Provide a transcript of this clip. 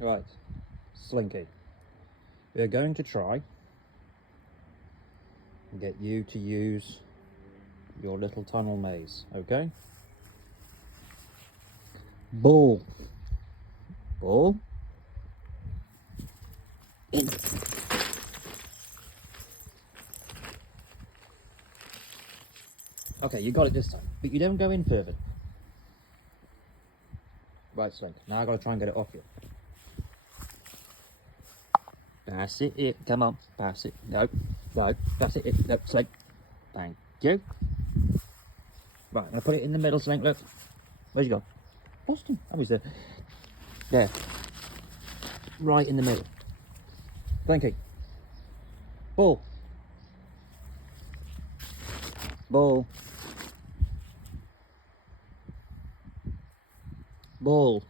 Right, Slinky, we're going to try and get you to use your little tunnel maze, okay? Ball. Ball. In. Okay, you got it this time, but you don't go in further. Right, Slink, now I've got to try and get it off you. Pass it, come on, pass it. No, pass it, no, Slink. Thank you. Right, I'm going to put it in the middle, Slink, look. Where's you gone? Boston, that was there. There. Right in the middle. Slinky. Ball. Ball. Ball.